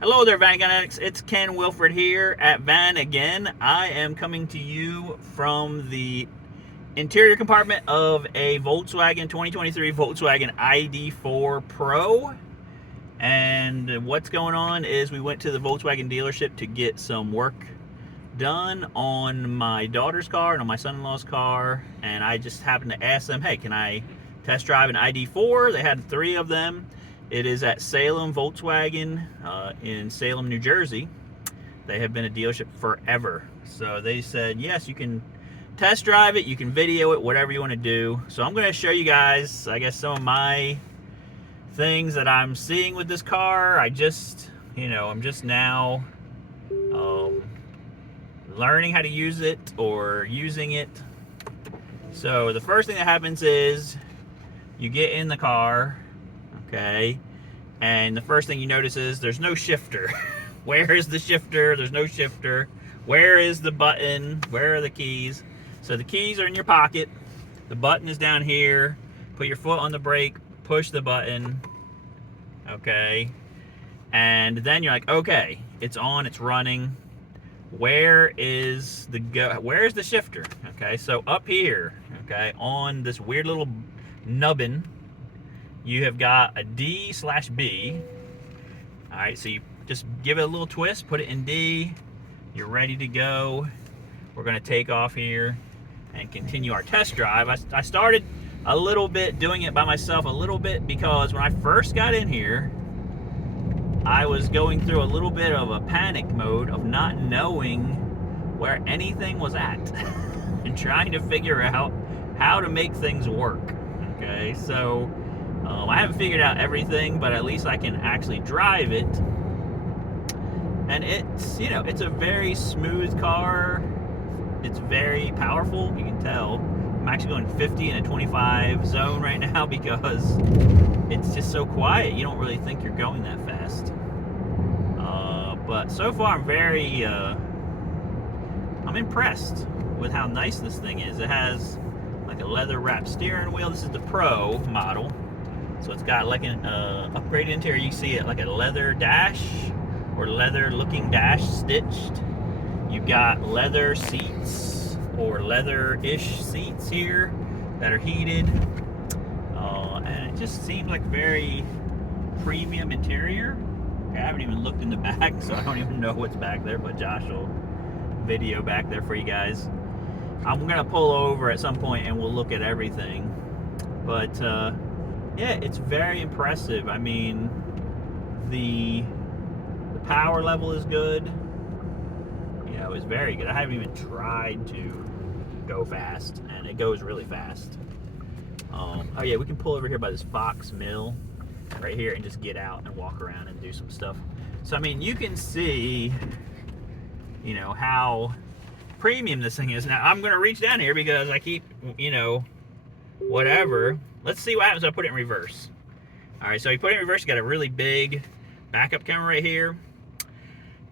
Hello there, Van Addicts. It's Ken Wilfred here at Van again. I am coming to you from the interior compartment of a Volkswagen 2023 Volkswagen ID4 Pro. And what's going on is we went to the Volkswagen dealership to get some work done on my daughter's car and on my son-in-law's car. And I just happened to ask them, hey, can I test drive an ID4? They had 3 of them. It is at Salem Volkswagen in Salem, New Jersey. They have been a dealership forever. So they said, yes, you can test drive it, you can video it, whatever you want to do. So I'm going to show you guys, I guess, some of my things that I'm seeing with this car. I'm just now learning how to use it or using it. So the first thing that happens is you get in the car, okay, and the first thing you notice is there's no shifter. Where is the shifter? There's no shifter. Where is the button? Where are the keys? So the keys are in your pocket. The button is down here. Put your foot on the brake, push the button, okay, and then you're like, okay, it's on, it's running. Where is the shifter? Okay, so up here, okay, on this weird little nubbin, you have got a D/B. All right, so you just give it a little twist, put it in D. You're ready to go. We're gonna take off here and continue our test drive. I started a little bit doing it by myself, a little bit, because when I first got in here, I was going through a little bit of a panic mode of not knowing where anything was at and trying to figure out how to make things work. Okay, so I haven't figured out everything, but at least I can actually drive it. And it's, it's a very smooth car. It's very powerful, you can tell. I'm actually going 50 in a 25 zone right now because it's just so quiet. You don't really think you're going that fast. But so far I'm impressed with how nice this thing is. It has like a leather wrapped steering wheel. This is the Pro model. So it's got like an upgraded interior. You see it like a leather dash or leather looking dash stitched. You've got leather seats or leather-ish seats here that are heated. And it just seems like very premium interior. Okay, I haven't even looked in the back, so I don't even know what's back there, but Josh will video back there for you guys. I'm gonna pull over at some point and we'll look at everything. But yeah, it's very impressive. I mean, the power level is good. It's very good. I haven't even tried to go fast, and it goes really fast. Oh yeah, we can pull over here by this Fox Mill right here and just get out and walk around and do some stuff. So I mean, you can see, how premium this thing is. Now I'm gonna reach down here because I keep, whatever. Let's see what happens if I put it in reverse. All right, so you put it in reverse, you got a really big backup camera right here.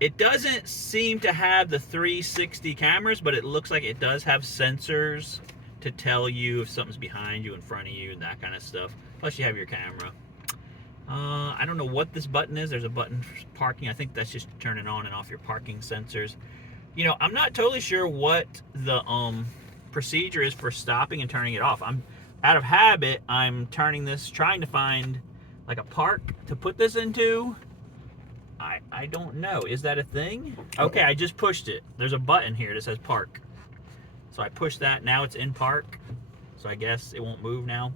It doesn't seem to have the 360 cameras, but it looks like it does have sensors to tell you if something's behind you, in front of you, and that kind of stuff. Plus you have your camera. I don't know what this button is. There's a button for parking. I think that's just turning on and off your parking sensors. I'm not totally sure what the procedure is for stopping and turning it off. I'm out of habit. I'm trying to find like a park to put this into. I don't know. Is that a thing? Okay, I just pushed it. There's a button here that says park. So I pushed that. Now it's in park. So I guess it won't move now.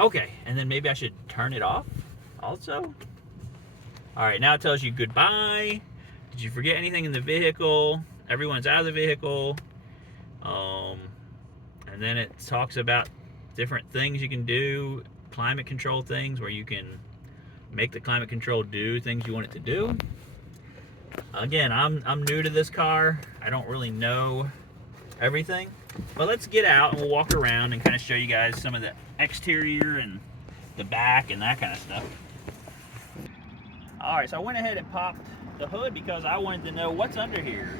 Okay, and then maybe I should turn it off also. All right, now it tells you goodbye. Did you forget anything in the vehicle? Everyone's out of the vehicle. And then it talks about different things you can do, climate control things where you can make the climate control do things you want it to do. Again, I'm new to this car. I don't really know everything. But let's get out and we'll walk around and kind of show you guys some of the exterior and the back and that kind of stuff. All right, so I went ahead and popped the hood because I wanted to know what's under here.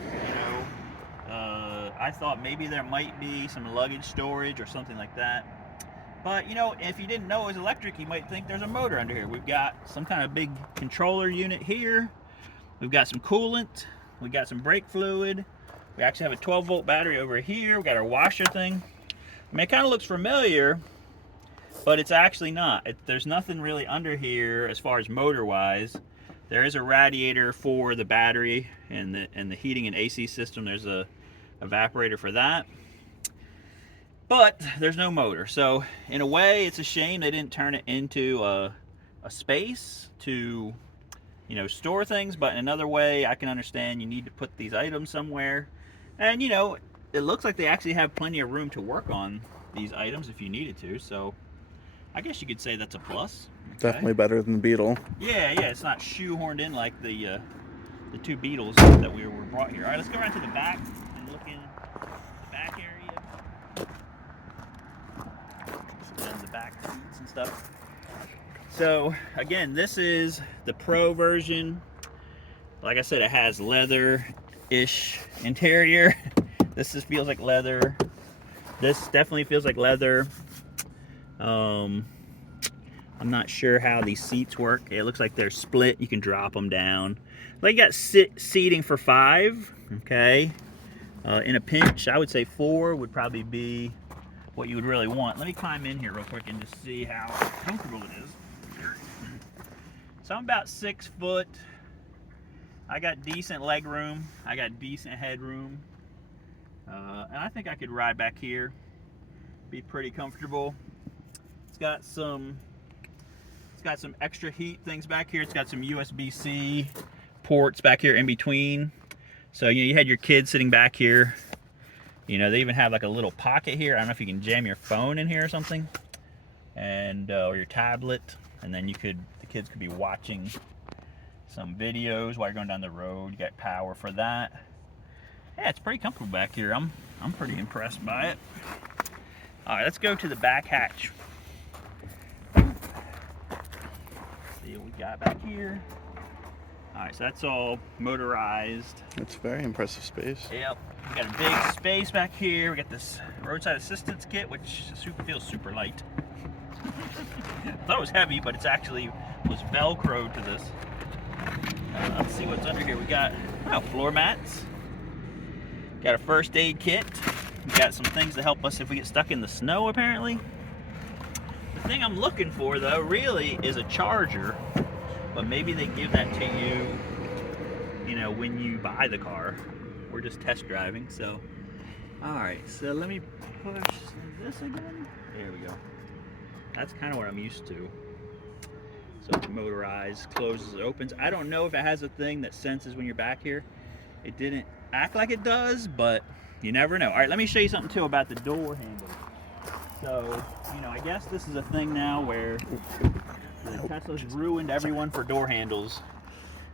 I thought maybe there might be some luggage storage or something like that. But you know, if you didn't know it was electric, you might think there's a motor under here. We've got some kind of big controller unit here. We've got some coolant. We got some brake fluid. We actually have a 12-volt battery over here. We got our washer thing. I mean, it kind of looks familiar, but it's actually not. There's nothing really under here as far as motor-wise. There is a radiator for the battery and the heating and AC system. There's a evaporator for that. But there's no motor. So in a way, it's a shame they didn't turn it into a space to, you know, store things. But in another way, I can understand you need to put these items somewhere. And you know, it looks like they actually have plenty of room to work on these items if you needed to. So I guess you could say that's a plus. Okay. Definitely better than the Beetle. Yeah, it's not shoehorned in like the two Beetles that we were brought here. All right, let's go around to the back and look in the back area. And the back seats and stuff. So again, this is the Pro version. Like I said, it has leather-ish interior. This just feels like leather. This definitely feels like leather. I'm not sure how these seats work. It looks like they're split. You can drop them down. Like you got seating for 5. Okay. In a pinch, I would say 4 would probably be what you would really want. Let me climb in here real quick and just see how comfortable it is. So I'm about 6 foot. I got decent leg room. I got decent headroom. And I think I could ride back here. Be pretty comfortable. It's got some extra heat things back here. It's got some USB-C ports back here in between. So you know, you had your kids sitting back here. You know, they even have like a little pocket here. I don't know if you can jam your phone in here or something, and or your tablet, and then the kids could be watching some videos while you're going down the road. You got power for that. Yeah, it's pretty comfortable back here. I'm pretty impressed by it. All right, let's go to the back hatch. See what we got back here. All right, so that's all motorized. It's very impressive space. Yep, we got a big space back here. We got this roadside assistance kit, which feels super light. I thought it was heavy, but it's actually was Velcroed to this. Let's see what's under here. We got floor mats. Got a first aid kit. We got some things to help us if we get stuck in the snow, apparently. The thing I'm looking for, though, really is a charger. But maybe they give that to you, you know, when you buy the car. We're just test driving, so. All right, so let me push this again. There we go. That's kind of what I'm used to. So it's motorized, closes, opens. I don't know if it has a thing that senses when you're back here. It didn't act like it does, but you never know. All right, let me show you something too about the door handle. So, you know, I guess this is a thing now where Tesla's ruined everyone for door handles.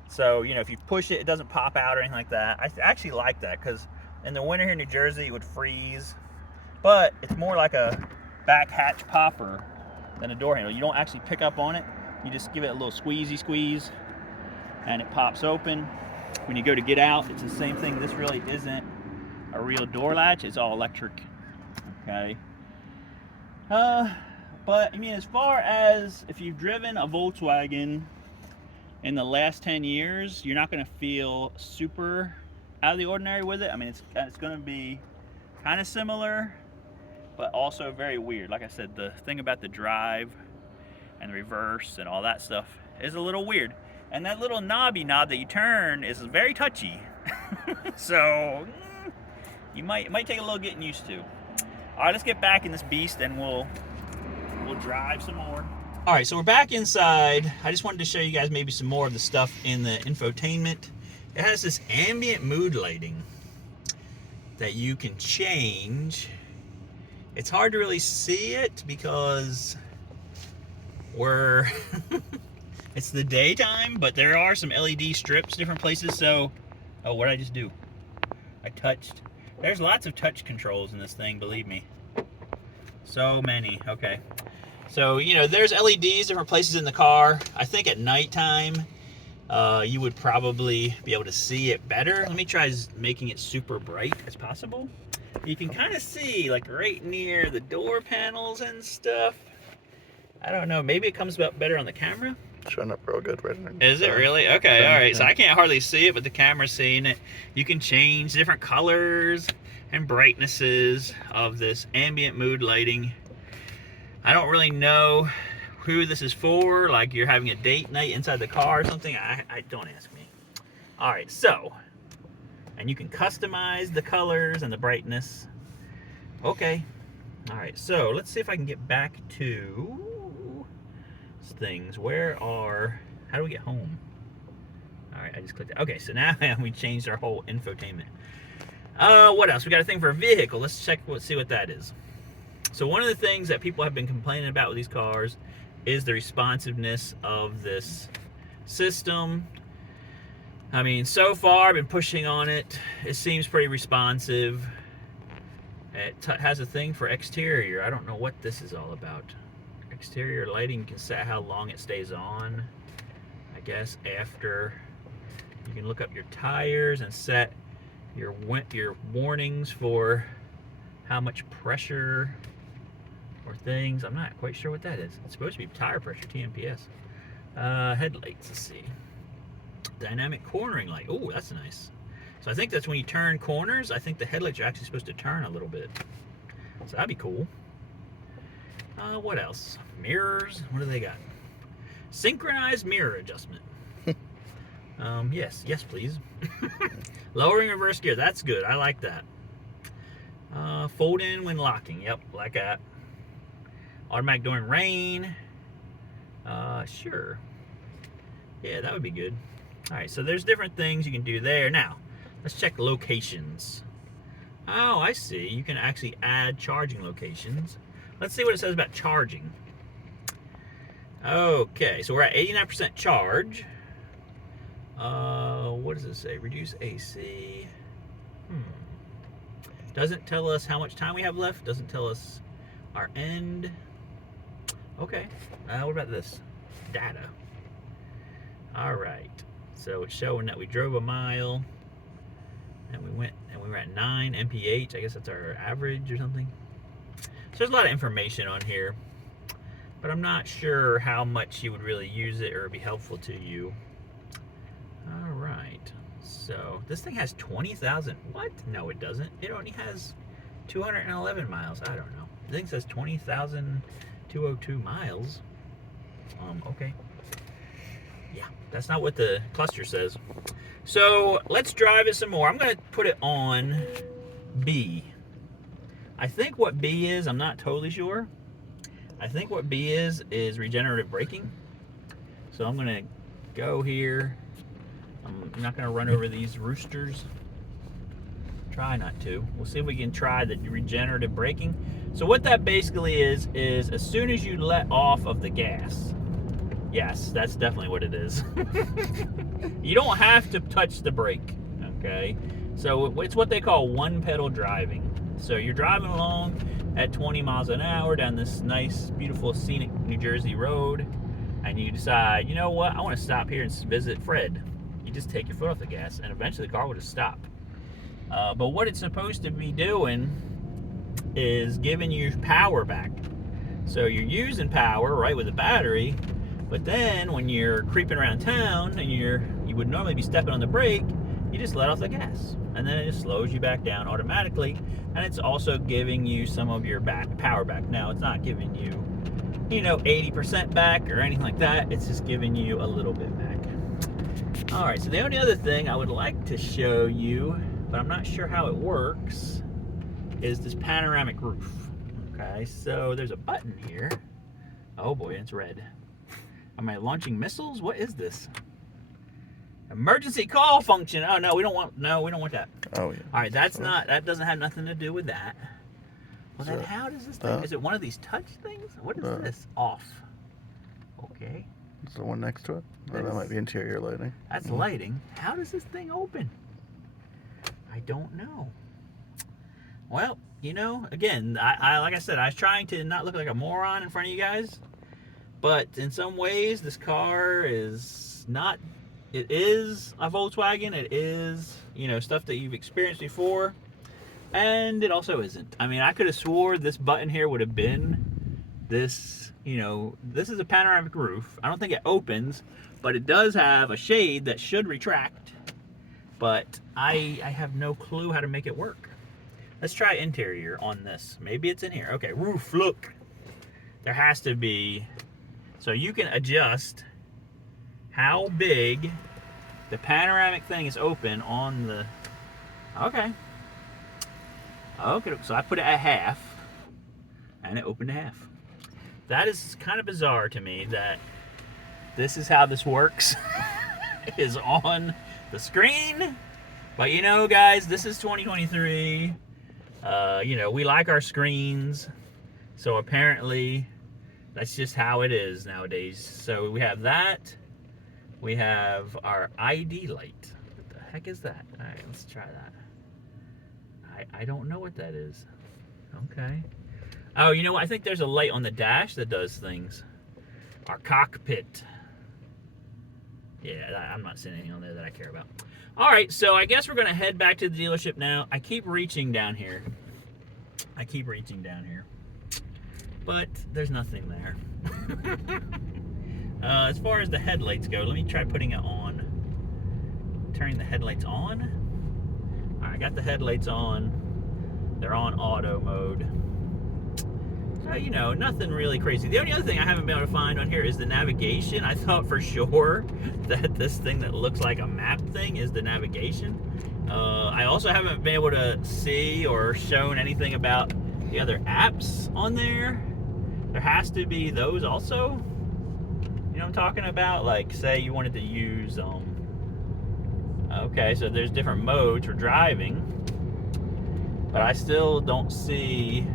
So, you know, if you push it, it doesn't pop out or anything like that. I actually like that because in the winter here in New Jersey, it would freeze. But it's more like a back hatch popper than a door handle. You don't actually pick up on it. You just give it a little squeeze, and it pops open. When you go to get out, it's the same thing. This really isn't a real door latch. It's all electric. Okay. But, I mean, as far as if you've driven a Volkswagen in the last 10 years, you're not going to feel super out of the ordinary with it. I mean, it's going to be kind of similar, but also very weird. Like I said, the thing about the drive and the reverse and all that stuff is a little weird. And that little knobby knob that you turn is very touchy. So, it might take a little getting used to. All right, let's get back in this beast and we'll drive some more. All right, so we're back inside. I just wanted to show you guys maybe some more of the stuff in the infotainment. It has this ambient mood lighting that you can change. It's hard to really see it because it's the daytime, but there are some LED strips different places. So, oh, what did I just do? I touched. There's lots of touch controls in this thing, believe me. So many. Okay. So, you know, there's LEDs different places in the car. I think at nighttime, you would probably be able to see it better. Let me try making it super bright as possible. You can kind of see, like, right near the door panels and stuff. I don't know. Maybe it comes out better on the camera. Showing up real good right now. Is it really? Okay, all right. So I can't hardly see it, but the camera's seeing it. You can change different colors and brightnesses of this ambient mood lighting. I don't really know who this is for. Like you're having a date night inside the car or something. I don't ask me. All right, so, and you can customize the colors and the brightness. Okay. All right, so let's see if I can get back to things. How do we get home? All right, I just clicked it. Okay, so now we changed our whole infotainment. What else? We got a thing for a vehicle. Let's see what that is. So one of the things that people have been complaining about with these cars is the responsiveness of this system. I mean, so far I've been pushing on it. It seems pretty responsive. It has a thing for exterior. I don't know what this is all about. Exterior lighting can set how long it stays on. I guess after you can look up your tires and set your warnings for how much pressure or things. I'm not quite sure what that is. It's supposed to be tire pressure, TMPS. Headlights, let's see. Dynamic cornering light. Oh, that's nice. So I think that's when you turn corners. I think the headlights are actually supposed to turn a little bit. So that'd be cool. What else? Mirrors. What do they got? Synchronized mirror adjustment. Yes, please. Lowering reverse gear. That's good. I like that. Fold in when locking. Yep, like that. Automatic during rain. Sure. Yeah, that would be good. All right, so there's different things you can do there. Now, let's check locations. Oh, I see. You can actually add charging locations. Let's see what it says about charging. Okay, so we're at 89% charge. What does it say? Reduce AC. Doesn't tell us how much time we have left. Doesn't tell us our end. Okay. What about this? Data. All right. So it's showing that we drove a mile, and we were at 9 mph. I guess that's our average or something. So there's a lot of information on here, but I'm not sure how much you would really use it or be helpful to you. All right. So this thing has 20,000. What? No, it doesn't. It only has 211 miles. I don't know. The thing says 20,202 miles. Okay. Yeah, that's not what the cluster says. So let's drive it some more. I'm going to put it on B. I think what B is, I'm not totally sure. I think what B is regenerative braking. So I'm going to go here. I'm not going to run over these roosters. Try not to. We'll see if we can try the regenerative braking. So what that basically is as soon as you let off of the gas, yes, that's definitely what it is. You don't have to touch the brake, okay? So it's what they call one pedal driving. So you're driving along at 20 miles an hour down this nice, beautiful, scenic New Jersey road, and you decide, you know what, I want to stop here and visit Fred. You just take your foot off the gas, and eventually the car will just stop. But what it's supposed to be doing is giving you power back. So you're using power, right, with a battery, but then when you're creeping around town and you would normally be stepping on the brake, you just let off the gas, and then it just slows you back down automatically, and it's also giving you some of your power back. Now, it's not giving you, 80% back or anything like that. It's just giving you a little bit back. All right, so the only other thing I would like to show you, but I'm not sure how it works, is this panoramic roof. Okay, so there's a button here. Oh boy, it's red. Am I launching missiles? What is this? Emergency call function. Oh no, we don't want that. Oh yeah. All right, that doesn't have nothing to do with that. Well, then how does this thing, is it one of these touch things? What is this? Off. Okay. Is the one next to it? Or that might be interior lighting. That's lighting. How does this thing open? I don't know. Well, again, I like I said, I was trying to not look like a moron in front of you guys, but in some ways, this car is not. It is a Volkswagen. It is, stuff that you've experienced before. And it also isn't. I mean, I could have swore this button here would have been this, this is a panoramic roof. I don't think it opens, but it does have a shade that should retract. But I have no clue how to make it work. Let's try interior on this. Maybe it's in here. Okay, roof, look. There has to be, so you can adjust how big the panoramic thing is open on the, okay, so I put it at half, and it opened to half. That is kind of bizarre to me that this is how this works, is on the screen. But guys, this is 2023. We like our screens, so apparently that's just how it is nowadays. So we have that. We have our ID light. What the heck is that? All right, let's try that. I don't know what that is. Okay. Oh, you know what? I think there's a light on the dash that does things. Our cockpit. Yeah, I'm not seeing anything on there that I care about. All right, so I guess we're going to head back to the dealership now. I keep reaching down here. But there's nothing there. As far as the headlights go, let me try putting it on. Turning the headlights on. All right, I got the headlights on. They're on auto mode. So, nothing really crazy. The only other thing I haven't been able to find on here is the navigation. I thought for sure that this thing that looks like a map thing is the navigation. I also haven't been able to see or shown anything about the other apps on there. There has to be those also. You know what I'm talking about? Like, say you wanted to use, okay, so there's different modes for driving. But I still don't see,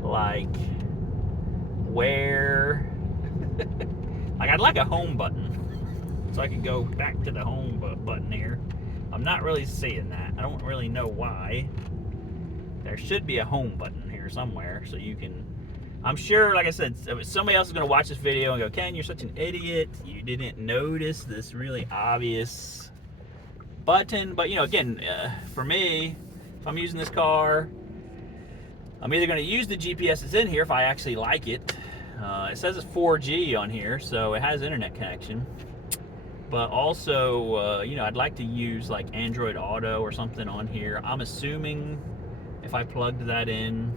like, where, like, I'd like a home button. So I can go back to the home button here. I'm not really seeing that. I don't really know why. There should be a home button here somewhere so you can, I'm sure, like I said, somebody else is going to watch this video and go, Ken, you're such an idiot. You didn't notice this really obvious button. But, again, for me, if I'm using this car, I'm either going to use the GPS that's in here if I actually like it. It says it's 4G on here, so it has internet connection. But also, I'd like to use like Android Auto or something on here. I'm assuming if I plugged that in,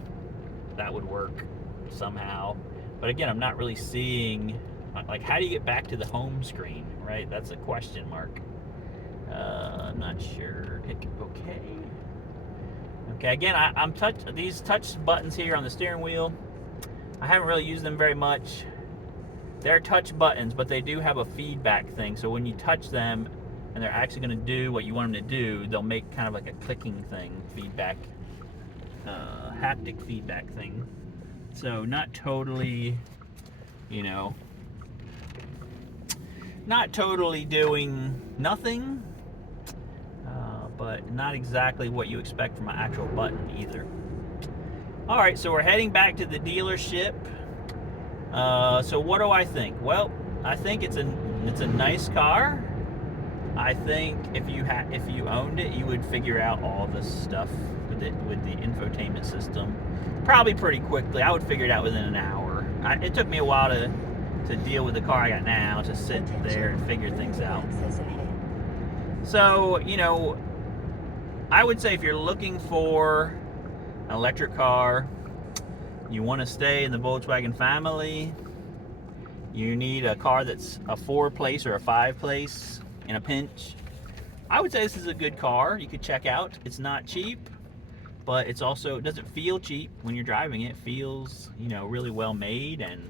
that would work somehow. But again, I'm not really seeing, like, how do you get back to the home screen, right? That's a question mark. I'm not sure. Okay. Okay, again, I'm these touch buttons here on the steering wheel. I haven't really used them very much. They're touch buttons, but they do have a feedback thing. So when you touch them and they're actually going to do what you want them to do, they'll make kind of like a clicking thing, feedback, haptic feedback thing. So not totally, not totally doing nothing, but not exactly what you expect from an actual button either. All right, so we're heading back to the dealership. So what do I think? Well, I think it's a nice car. I think if you owned it, you would figure out all this stuff with the infotainment system probably pretty quickly. I would figure it out within an hour. It took me a while to deal with the car I got now, to sit there and figure things out. So, I would say if you're looking for an electric car, you want to stay in the Volkswagen family, you need a car that's a 4-place or a 5-place in a pinch, I would say this is a good car you could check out. It's not cheap, but it doesn't feel cheap when you're driving it. It feels, really well made and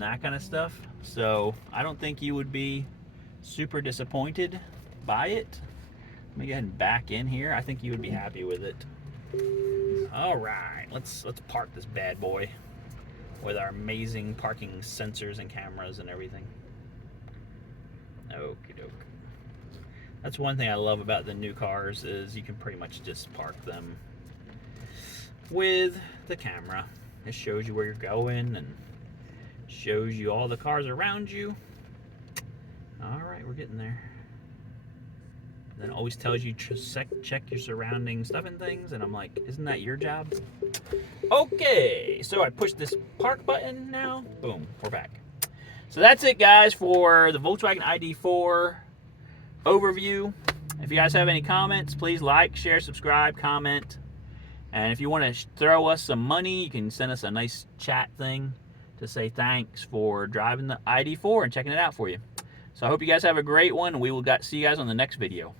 that kind of stuff. So I don't think you would be super disappointed by it. Let me go ahead and back in here. I think you would be happy with it. All right, let's park this bad boy with our amazing parking sensors and cameras and everything. Okie doke. That's one thing I love about the new cars is you can pretty much just park them with the camera. It shows you where you're going and shows you all the cars around you. All right, we're getting there. then it always tells you to check your surrounding stuff and things, and I'm like, isn't that your job? Okay, so I push this park button now. Boom, we're back. So that's it, guys, for the Volkswagen ID4 overview. If you guys have any comments, please like, share, subscribe, comment. And if you want to throw us some money, you can send us a nice chat thing to say thanks for driving the ID4 and checking it out for you. So I hope you guys have a great one, and we will see you guys on the next video.